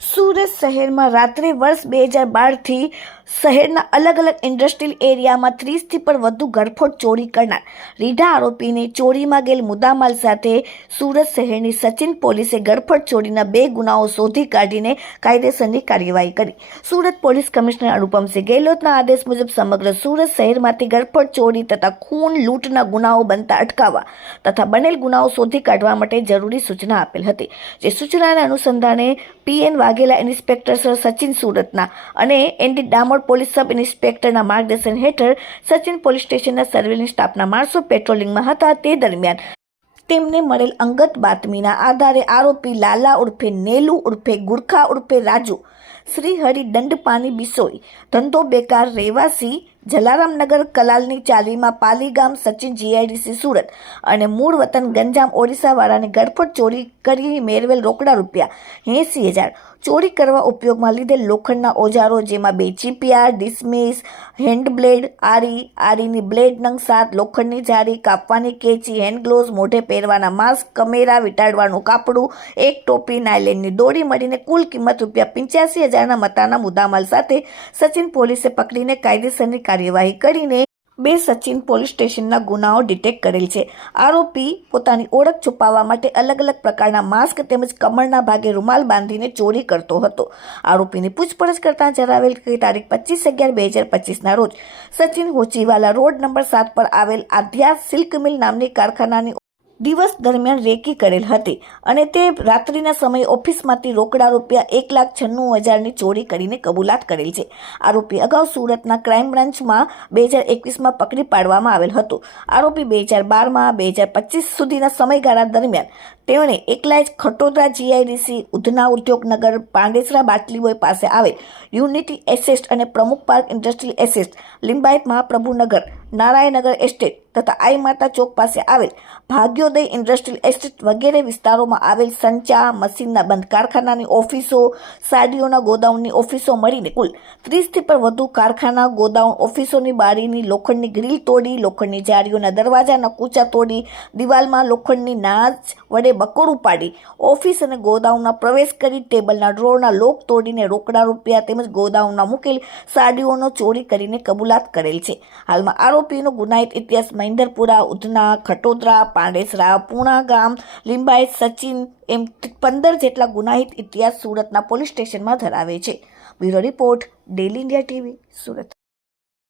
સુરત શહેરમાં રાત્રે વર્ષ 2012થી શહેરના અલગ અલગ ઇન્ડસ્ટ્રીયલ એરિયામાં 30થી પણ વધુ ઘરફોડ ચોરી કરનાર રીઢા આરોપીને ચોરીમાં ગયેલ મુદ્દામાલ સાથે સુરત શહેરની સચિન પોલીસે ઘરફોડ ચોરીના 2 ગુનાઓ શોધી કાઢીને કાયદેસરની કાર્યવાહી કરી. સુરત પોલીસ કમિશનર અનુપમસિંહ ગેહલોતના આદેશ મુજબ સમગ્ર સુરત શહેરમાંથી ઘરફોડ ચોરી તથા ખૂન લૂંટના ગુનાઓ બનતા અટકાવવા તથા બનેલ ગુનાઓ શોધી કાઢવા માટે જરૂરી સૂચના આપેલ હતી. જે સૂચનાના અનુસંધાને PN Vaghela inspector sir Sachin સુરતના અને ND ડામોર પોલીસ સબ ઇન્સ્પેક્ટરના માર્ગદર્શન હેઠળ સચિન પોલીસ સ્ટેશનના સર્વેલન્સ સ્ટાફના માણસો પેટ્રોલિંગમાં હતા. તે દરમિયાન તેમને મળેલ અંગત બાતમીના આધારે આરોપી લાલા ઉર્ફે નેલુ ઉર્ફે ગુરખા ઉર્ફે રાજુ શ્રીહરિ દંડપાની બિસોઈ ધંધો બેકાર રહેવાસી જલારામનગર કલાલની ચાલીમાં પાલીગામ સચિન GIDC સુરત અને મૂળ વતન ગંજામ ઓડિશાવાળાની ઘરફોડ ચોરી કરી મેળવેલ રોકડા ₹80,000 ચોરી કરવા ઉપયોગમાં લીધેલ લોખંડના ઓજારો જેમાં 2 ચીપિયા, ડિસમિસ, હેન્ડ બ્લેડ, આરીની બ્લેડ નંગ 7, લોખંડની જાળી, કાપવાની કેચી, હેન્ડ ગ્લોવ્સ, મોઢે પહેરવાના માસ્ક, કમેરા, વીંટાળવાનું કાપડું, એક ટોપી, નાયલેનની દોરી મળીને કુલ કિંમત ₹85,000ના મતાના મુદ્દામાલ સાથે સચિન પોલીસે પકડીને કાયદેસરની કાર્યવાહી કરીને 2 સચિન પોલીસ સ્ટેશનના ગુનાઓ ડિટેક્ટ કરેલ છે. આરોપી પોતાની ઓળખ છુપાવવા માટે અલગ અલગ પ્રકારના માસ્ક તેમજ કમરના ભાગે રૂમાલ બાંધીને ચોરી કરતો હતો. આરોપીની પૂછપરછ કરતા જણાવેલ કે તારીખ 25/11/2025ના રોજ સચિન હોચીવાલા રોડ નંબર 7 પર આવેલ આધ્યા સિલ્ક મિલ નામની કારખાનાની દિવસ દરમિયાન રેકી કરેલ હતી અને તે રાત્રિના સમયે ઓફિસમાંથી રોકડા ₹1,96,000ની ચોરી કરીને કબૂલાત કરેલ છે. આરોપી અગાઉ સુરતના ક્રાઇમ બ્રાન્ચમાં 2021માં પકડી પાડવામાં આવેલ હતો. આરોપી 2012માં 2025 સુધીના સમયગાળા દરમિયાન તેમણે એકલા જ ખટોદરા GIDC, ઉધના ઉદ્યોગનગર, પાંડેસરા બાટલીબોય પાસે આવેલ યુનિટી એસેટ અને Pramukh Park Industrial Estate, Limbayat Mahaprabhunagar, Narayannagar Estate તથા આઈ માતા ચોક પાસે આવેલ ભાગ્યોદય ઇન્ડસ્ટ્રીયલ એસ્ટેટ વગેરે વિસ્તારોમાં આવેલ સંચા, મશીનના બંધ કારખાનાની ઓફિસો, સાડીઓના ગોદાઉનની ઓફિસો મળીને કુલ 30થી પણ વધુ કારખાના, ગોદાઉન, ઓફિસોની બારીની લોખંડની ગ્રીલ તોડી, લોખંડની જાળીઓના દરવાજાના કૂચા તોડી, દિવાલમાં લોખંડની નાચ વડે બકોડું પાડી, ઓફિસ અને ગોદાઉનમાં પ્રવેશ કરી, ટેબલના ડ્રોરના લોક તોડીને રોકડા રૂપિયા તેમજ ગોદાઉનમાં મૂકેલ સાડીઓનો ચોરી કરીને કબૂલાત કરેલ છે. હાલમાં આરોપીનો ગુનાહિત ઇતિહાસ મહિન્દરપુરા, ઉધના, ખટોદરા, પાંડેસરા, પૂણા ગામ, લિંબાયત, સચિન એમ 15 જેટલા ગુનાહિત ઇતિહાસ સુરતના પોલીસ સ્ટેશનમાં ધરાવે છે. Bureau report, daily India TV, Surat.